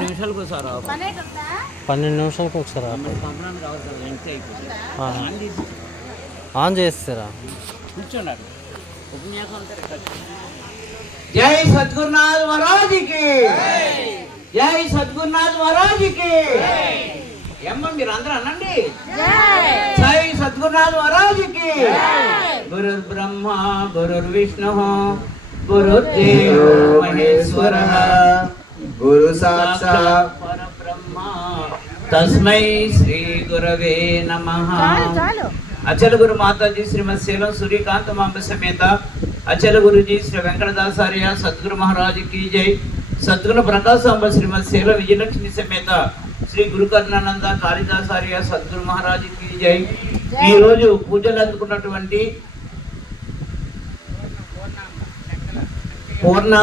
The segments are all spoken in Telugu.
నిమిషాలకు ఒకసారి ఆపు. పన్నెండు నిమిషాలకు ఒకసారి. ఆన్ చేసి. ఆన్ చేస్తారా? జై సద్గురునాథ్ మహారాజుకి! జై సద్గురునాథ్ మహారాజుకి! ఏమ్మా మీరు అందరూ అనండి జై సద్గురునాథ్ మహారాజుకి! గురు బ్రహ్మ గురు విష్ణు గురుదేవ మహేశ్వర గురు సాక్షాత్ పరబ్రహ్మ తస్మై శ్రీ గురవే నమః అచల గురు మాతాజీ శ్రీమద్ శీలం సూర్యకాంత మాంబ సమేత అచల గురుజీ శ్రీ వెంకటదాసార్య సద్గురు మహారాజు కీ జై. సద్గురు ప్రకాశాంబ శ్రీమద్ శీల విజయలక్ష్మి సమేత శ్రీ గురు కర్ణానంద కాళిదాసార్య సద్గురు మహారాజు కీ జై. ఈ రోజు పూజలు అందుకున్నటువంటి పూర్ణ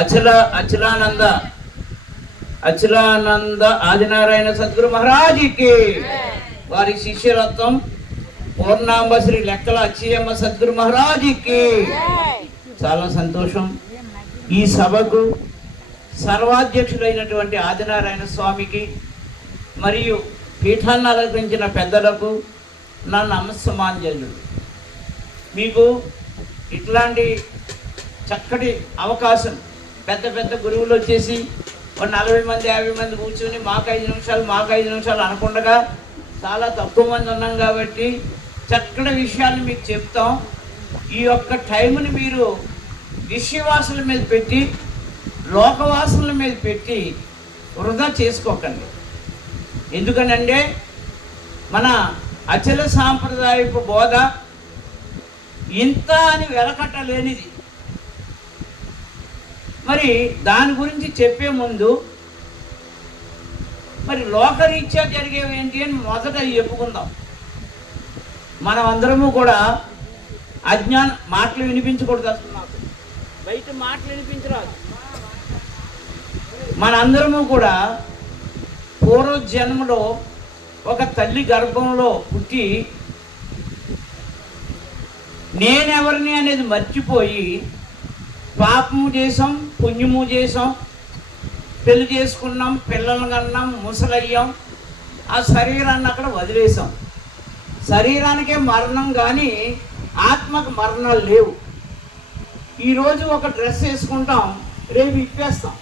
అచల అచలానంద అచలానంద ఆదినారాయణ సద్గురు మహారాజుకి వారి శిష్యులత్వం పూర్ణాంబ శ్రీ లెక్కల అచ్చయ్యమ్మ సద్గురు మహారాజుకి. చాలా సంతోషం. ఈ సభకు సర్వాధ్యక్షుడైనటువంటి ఆదినారాయణ స్వామికి మరియు పీఠాన్ని అలంకరించిన పెద్దలకు నా నమస్సమాంజలు. మీకు ఇట్లాంటి చక్కటి అవకాశం పెద్ద పెద్ద గురువులు వచ్చేసి ఒక నలభై మంది యాభై మంది కూర్చొని మాకు ఐదు నిమిషాలు మాకు ఐదు నిమిషాలు అనకుండా చాలా తక్కువ మంది ఉన్నాం కాబట్టి చక్కటి విషయాలు మీకు చెప్తాం. ఈ యొక్క టైంని మీరు విషయవాసుల మీద పెట్టి లోకవాసుల మీద పెట్టి వృధా చేసుకోకండి. ఎందుకనంటే మన అచల సాంప్రదాయపు బోధ ఇంత అని వెలకట్టలేనిది. మరి దాని గురించి చెప్పే ముందు మరి లోకరీత్యా జరిగేవి ఏంటి అని మొదట చెప్పుకుందాం. మనం అందరము కూడా అజ్ఞాన మాటలు వినిపించకూడదు అసలు నాకు బయట మాటలు వినిపించరాదు. మనందరము కూడా పూర్వజన్మలో ఒక తల్లి గర్భంలో పుట్టి నేనెవరిని అనేది మర్చిపోయి పాపము చేసాం పుణ్యము చేసాం పెళ్ళి చేసుకున్నాం పిల్లలు కన్నాం ముసలయ్యాం ఆ శరీరాన్ని అక్కడ వదిలేసాం శరీరానికే మరణం కానీ ఆత్మకు మరణాలు లేవు. ఈరోజు ఒక డ్రెస్ వేసుకుంటాం రేపు ఇప్పేస్తాం.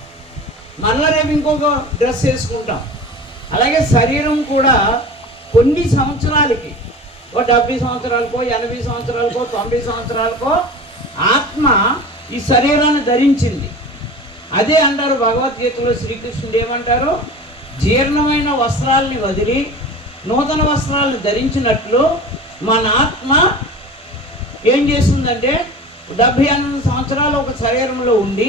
మళ్ళీ రేపు ఇంకొక డ్రెస్ వేసుకుంటాం. అలాగే శరీరం కూడా కొన్ని సంవత్సరాలకి ఓ డెబ్బై సంవత్సరాలకో ఎనభై సంవత్సరాలకో తొంభై సంవత్సరాలకో ఆత్మ ఈ శరీరాన్ని ధరించింది. అదే అంటారు భగవద్గీతలో శ్రీకృష్ణుడు ఏమంటారు? జీర్ణమైన వస్త్రాల్ని వదిలి నూతన వస్త్రాలను ధరించినట్లు మన ఆత్మ ఏం చేస్తుందంటే డెబ్భై ఎనిమిది సంవత్సరాలు ఒక శరీరంలో ఉండి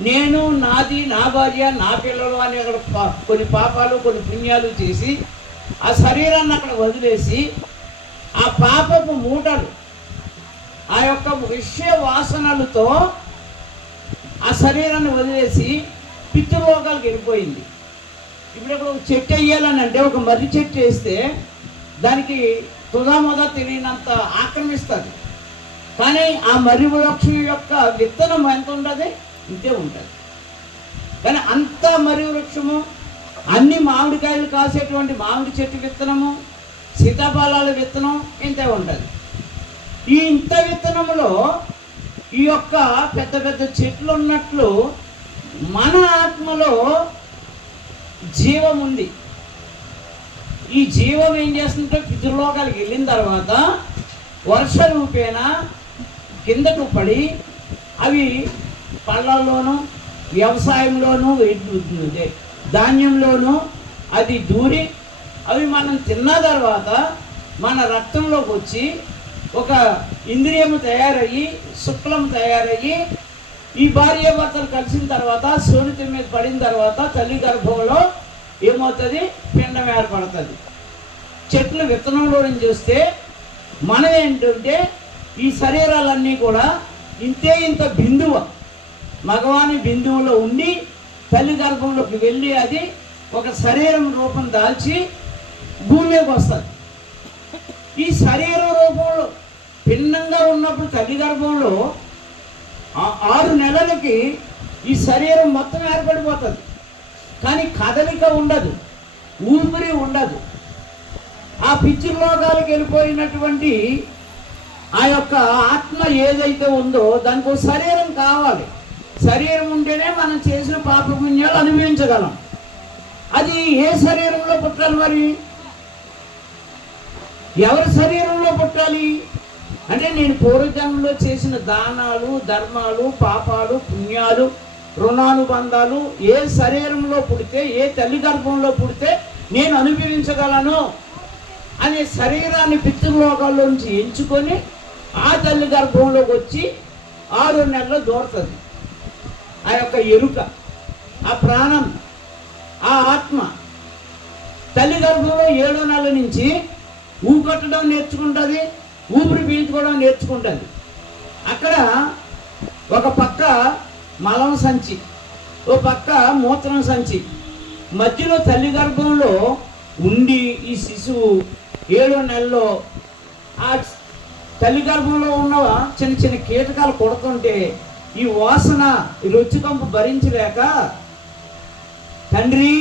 నేను నాది నా భార్య నా పిల్లలు అని అక్కడ పా- కొన్ని పాపాలు కొన్ని పుణ్యాలు చేసి ఆ శరీరాన్ని అక్కడ వదిలేసి ఆ పాపపు మూటలు ఆ యొక్క విషయ వాసనలతో ఆ శరీరాన్ని వదిలేసి పితృలోకాలకు వెళ్ళిపోయింది. ఇప్పుడు ఇప్పుడు చెట్టు వేయాలని అంటే ఒక మర్రి చెట్టు వేస్తే దానికి తుదామొద తెలియనంత ఆక్రమిస్తుంది. కానీ ఆ మర్రి వృక్షం యొక్క విత్తనం ఎంత ఉంటుంది ఇంతే ఉంటుంది. కానీ అంత మర్రి వృక్షము అన్ని మామిడికాయలు కాసేటువంటి మామిడి చెట్టు విత్తనము సీతాఫలాల విత్తనం ఇంతే ఉంటుంది. ఈ ఇంత విత్తనంలో ఈ యొక్క పెద్ద పెద్ద చెట్లు ఉన్నట్లు మన ఆత్మలో జీవం ఉంది. ఈ జీవం ఏం చేస్తుంటే పితృలోకాలకు వెళ్ళిన తర్వాత వర్ష రూపేణ కిందకు పడి అవి పళ్ళల్లోనూ వ్యవసాయంలోనూ ధాన్యంలోనూ అది దూరి అవి మనం తిన్న తర్వాత మన రక్తంలోకి వచ్చి ఒక ఇంద్రియము తయారయ్యి శుక్లం తయారయ్యి ఈ భార్య భర్తలు కలిసిన తర్వాత సోనిత మీద పడిన తర్వాత తల్లి గర్భంలో ఏమవుతుంది? పిండం ఏర్పడుతుంది. చెట్లు విత్తనంలో నుంచి చూస్తే మనం ఏంటంటే ఈ శరీరాలన్నీ కూడా ఇంతే ఇంత బిందువు. మగవాని బిందువులో ఉండి తల్లి గర్భంలోకి వెళ్ళి అది ఒక శరీరం రూపం దాల్చి భూమిలోకి వస్తుంది ఈ శరీర రూపంలో భిన్నంగా ఉన్నప్పుడు తల్లి గర్భంలో ఆరు నెలలకి ఈ శరీరం మొత్తం ఏర్పడిపోతుంది. కానీ కదలిక ఉండదు ఊపిరి ఉండదు. ఆ పిచ్చి లోకాలకు వెళ్ళిపోయినటువంటి ఆ యొక్క ఆత్మ ఏదైతే ఉందో దానికి ఒక శరీరం కావాలి. శరీరం ఉంటేనే మనం చేసిన పాపపుణ్యాలు అనుభవించగలం. అది ఏ శరీరంలో పుట్టాలి మరి? ఎవరి శరీరంలో పుట్టాలి? అంటే నేను పూర్వజన్మలో చేసిన దానాలు ధర్మాలు పాపాలు పుణ్యాలు రుణానుబంధాలు ఏ శరీరంలో పుడితే ఏ తల్లి గర్భంలో పుడితే నేను అనుభవించగలను అనే శరీరాన్ని పితృలోకాల్లోంచి ఎంచుకొని ఆ తల్లి గర్భంలోకి వచ్చి ఆరు నెలలు దూరుతుంది. ఆ యొక్క ఎరుక ఆ ప్రాణం ఆ ఆత్మ తల్లి గర్భంలో ఏడో నెల నుంచి ఊకొట్టడం నేర్చుకుంటుంది ఊపిరి పీల్చుకోవడం నేర్చుకుంటుంది. అక్కడ ఒక పక్క మలం సంచి ఓ పక్క మూత్రం సంచి. మధ్యలో తల్లి గర్భంలో ఉండి ఈ శిశువు ఏడో నెలలో ఆ తల్లి గర్భంలో ఉన్న చిన్న చిన్న కీటకాలు కొడుతుంటే ఈ వాసన ఈ రుచికంపు భరించలేక తండ్రి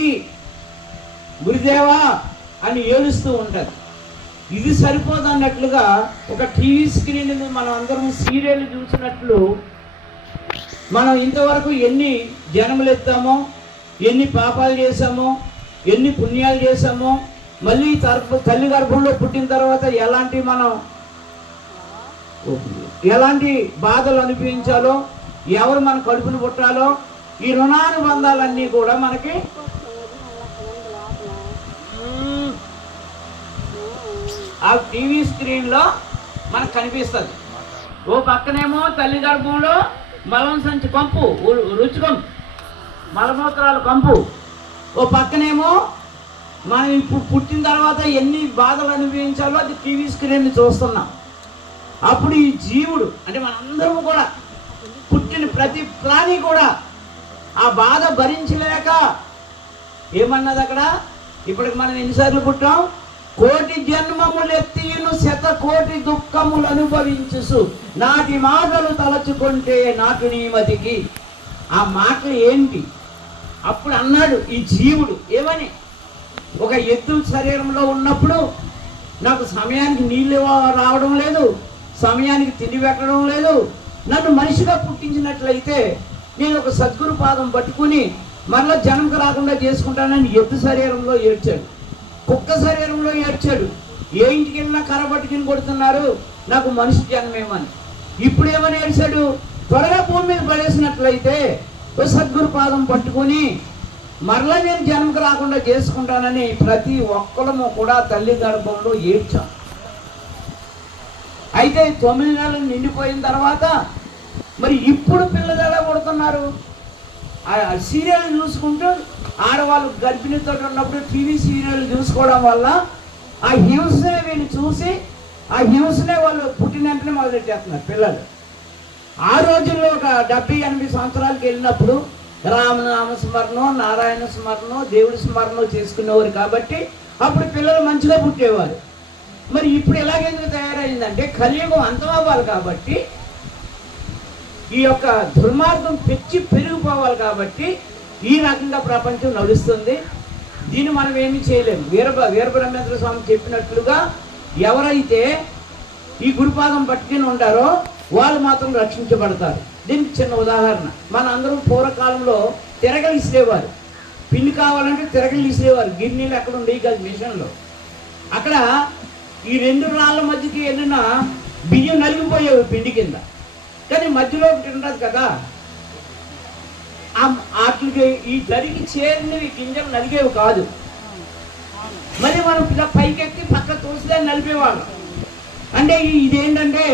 గురుదేవా అని ఏడుస్తూ ఉంటుంది. ఇది సరిపోదు అన్నట్లుగా ఒక టీవీ స్క్రీన్ మీద మనం అందరం సీరియల్ చూసినట్లు మనం ఇంతవరకు ఎన్ని జన్మలు ఎత్తామో ఎన్ని పాపాలు చేశామో ఎన్ని పుణ్యాలు చేశామో మళ్ళీ తరపు తల్లి గర్భంలో పుట్టిన తర్వాత ఎలాంటి మనం ఎలాంటి బాధలు అనుభవించాలో ఎవరు మన కడుపును పుట్టాలో ఈ రుణానుబంధాలన్నీ కూడా మనకి ఆ టీవీ స్క్రీన్లో మనకు కనిపిస్తుంది. ఓ పక్కనేమో తల్లి గర్భంలో మలం సంచి కంపు రుచికం మలమూత్రాలు కంపు. ఓ పక్కనేమో మనం ఇప్పుడు పుట్టిన తర్వాత ఎన్ని బాధలు అనుభవించాలో అది టీవీ స్క్రీన్ని చూస్తున్నాం. అప్పుడు ఈ జీవుడు అంటే మనందరం కూడా పుట్టిన ప్రతి ప్రాణి కూడా ఆ బాధ భరించలేక ఏమన్నది అక్కడ? ఇప్పటికి మనం ఎన్నిసార్లు పుట్టాం? కోటి జన్మములు ఎత్తియును శత కోటి దుఃఖములు అనుభవించుసు నాటి మాటలు తలచుకుంటే నాటు నీమతికి. ఆ మాటలు ఏంటి? అప్పుడు అన్నాడు ఈ జీవుడు ఏమని? ఒక ఎద్దు శరీరంలో ఉన్నప్పుడు నాకు సమయానికి నీళ్ళు రావడం లేదు సమయానికి తిండి పెట్టడం లేదు. నన్ను మనిషిగా పుట్టించినట్లయితే నేను ఒక సద్గురు పాదం పట్టుకుని మరలా జనంకు రాకుండా చేసుకుంటానని ఎద్దు శరీరంలో ఏడ్చాడు. కుక్క శరీరంలో ఏడ్చాడు. ఏ ఇంటికి వెళ్ళినా కర్ర పట్టుకుని కొడుతున్నారు నాకు మనిషి జన్మేమని. ఇప్పుడు ఏమని ఏడ్చాడు? త్వరగా భూమి మీద పడేసినట్లయితే ఓ సద్గురు పాదం పట్టుకుని మరలా నేను జన్మకు రాకుండా చేసుకుంటానని ప్రతి ఒక్కరము కూడా తల్లి గర్భంలో ఏడ్చాం. అయితే తొమ్మిది నెలలు నిండిపోయిన తర్వాత మరి ఇప్పుడు పిల్లలు ఎలా కొడుతున్నారు ఆ సీరియల్ చూసుకుంటూ ఆడవాళ్ళు గర్భిణితో ఉన్నప్పుడు టీవీ సీరియల్ చూసుకోవడం వల్ల ఆ హింసనే వీళ్ళు చూసి ఆ హింసనే వాళ్ళు పుట్టిన వెంటనే మొదలెట్టేస్తున్నారు పిల్లలు. ఆ రోజుల్లో ఒక డెబ్బై ఎనభై సంవత్సరాలకి వెళ్ళినప్పుడు రామనామ స్మరణం నారాయణ స్మరణం దేవుడి స్మరణం చేసుకునేవారు కాబట్టి అప్పుడు పిల్లలు మంచిగా పుట్టేవారు. మరి ఇప్పుడు ఎలాగెందుకు తయారైందంటే కలియుగం అంతమవ్వాలి కాబట్టి ఈ యొక్క దుర్మార్గం పెంచి పెరిగిపోవాలి కాబట్టి ఈ రకంగా ప్రపంచం నడుస్తుంది. దీన్ని మనం ఏమీ చేయలేము. వీరభ వీరబ్రహ్మేంద్ర స్వామి చెప్పినట్లుగా ఎవరైతే ఈ గురుపాదం పట్టుకుని ఉంటారో వాళ్ళు మాత్రం రక్షించబడతారు. దీనికి చిన్న ఉదాహరణ. మన అందరం పూర్వకాలంలో తిరగలు ఇసిరేవారు. పిండి కావాలంటే తిరగలు ఇసిరేవారు. గిన్నెలు ఎక్కడ ఉండేవి కాదు మిషన్లో. అక్కడ ఈ రెండు రాళ్ళ మధ్యకి వెళ్ళిన బియ్యం నలిగిపోయేవి పిండి కింద. కానీ మధ్యలో ఒకటి ఉండదు కదా. వాటికి ఈ దరికి చేరినవి గింజలు నలిగేవి కాదు. మరి మనం ఇలా పైకెత్తి పక్క తులసిదే నలిపేవాళ్ళం. అంటే ఇదేంటంటే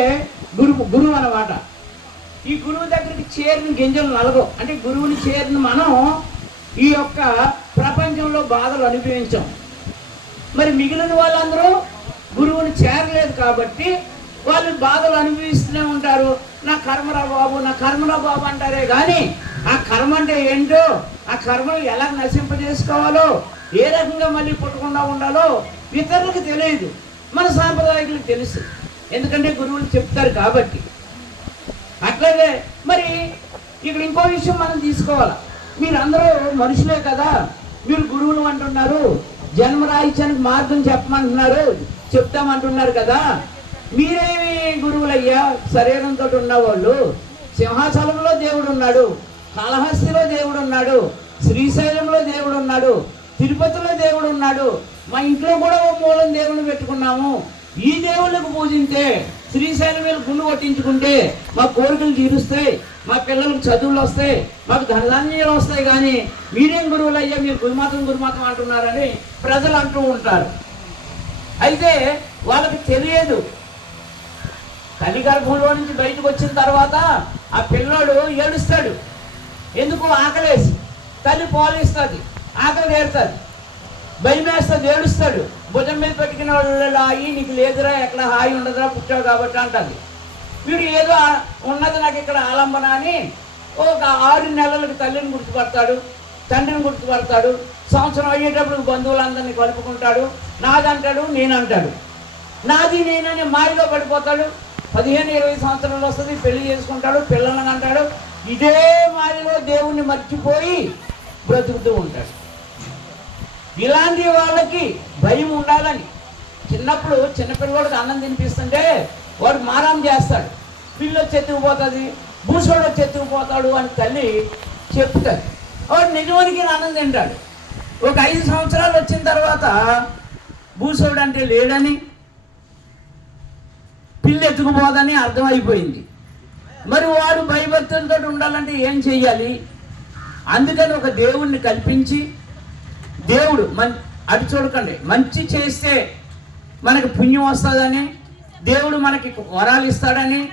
గురువు గురువు అన్నమాట. ఈ గురువు దగ్గరికి చేరిన గింజలు నలగవు. అంటే గురువుని చేరిన మనం ఈ యొక్క ప్రపంచంలో బాధలు అనుభవించాం. మరి మిగిలిన వాళ్ళందరూ గురువుని చేరలేదు కాబట్టి వాళ్ళు బాధలు అనుభవిస్తూనే ఉంటారు. నా కర్మరా బాబు నా కర్మరా బాబు అంటారే కానీ ఆ కర్మ అంటే ఏంటో ఆ కర్మను ఎలా నశింపజేసుకోవాలో ఏ రకంగా మళ్ళీ పుట్టకుండా ఉండాలో ఇతరులకు తెలియదు. మన సాంప్రదాయకులకు తెలుసు. ఎందుకంటే గురువులు చెప్తారు కాబట్టి. అట్లాగే మరి ఇక్కడ ఇంకో విషయం మనం తీసుకోవాలి. మీరందరూ మనుషులే కదా. మీరు గురువులు అంటున్నారు. జన్మరాహిత్యానికి మార్గం చెప్పమంటున్నారు. చెప్తామంటున్నారు కదా. మీరేమి గురువులయ్యా? శరీరంతో ఉన్నవాళ్ళు? సింహాచలంలో దేవుడు ఉన్నాడు కాళహస్తిలో దేవుడు ఉన్నాడు శ్రీశైలంలో దేవుడు ఉన్నాడు తిరుపతిలో దేవుడు ఉన్నాడు మా ఇంట్లో కూడా ఓ మూలం దేవుని పెట్టుకున్నాము. ఈ దేవుళ్ళకు పూజించే శ్రీశైలం మీద గుండు కొట్టించుకుంటే మా కోరికలు తీరుస్తాయి మా పిల్లలకు చదువులు వస్తాయి మాకు ధనధాన్యాలు వస్తాయి కానీ మీరేం గురువులు అయ్యా మీరు గురుమాతం గురుమాతం అంటున్నారని ప్రజలు అంటూ ఉంటారు. అయితే వాళ్ళకి తెలియదు. తల్లి గర్భంలో నుంచి బయటకు వచ్చిన తర్వాత ఆ పిల్లోడు ఏడుస్తాడు. ఎందుకు? ఆకలేసి. తల్లి పాలిస్తుంది ఆకలి తీరుతుంది భయం వేస్తుంది ఏడుస్తాడు. భుజం మీద పెట్టుకున్న వాళ్ళు హాయి నీకు లేదురా ఎక్కడ హాయి ఉండదురా పుట్టావు కాబట్టి అంటుంది. వీడు ఏదో ఉన్నది నాకు ఇక్కడ ఆలంబన అని ఒక ఆరు నెలలకు తల్లిని గుర్తుపడతాడు తండ్రిని గుర్తుపడతాడు. సంవత్సరం అయ్యేటప్పుడు బంధువులందరినీ కలుపుకుంటాడు. నాదంటాడు నేనంటాడు. నాది నేనని మాయలో పడిపోతాడు. పదిహేను ఇరవై సంవత్సరాలు వస్తుంది పెళ్ళి చేసుకుంటాడు పిల్లలను అంటాడు. ఇదే మాదిరిలో దేవుణ్ణి మర్చిపోయి బ్రతుకుతూ ఉంటాడు. ఇలాంటి వాళ్ళకి భయం ఉండాలని. చిన్నప్పుడు చిన్నపిల్లవాడికి అన్నం తినిపిస్తుంటే వాడు మారం చేస్తాడు. పిల్లలు చెత్తుకుపోతుంది ఎత్తుకుపోతుంది భూసోడు వచ్చి అని తల్లి చెప్తాడు వాడు నిజానికి అన్నం తింటాడు. ఒక ఐదు సంవత్సరాలు వచ్చిన తర్వాత భూసోడు అంటే లేడని పిల్లి ఎత్తుకుపోదని అర్థమైపోయింది. మరి వాడు భయభక్తులతో ఉండాలంటే ఏం చెయ్యాలి? అందుకని ఒక దేవుణ్ణి కల్పించి దేవుడు మన్ అటు చూడకండి మంచి చేస్తే మనకి పుణ్యం వస్తుందని దేవుడు మనకి వరాలు ఇస్తాడని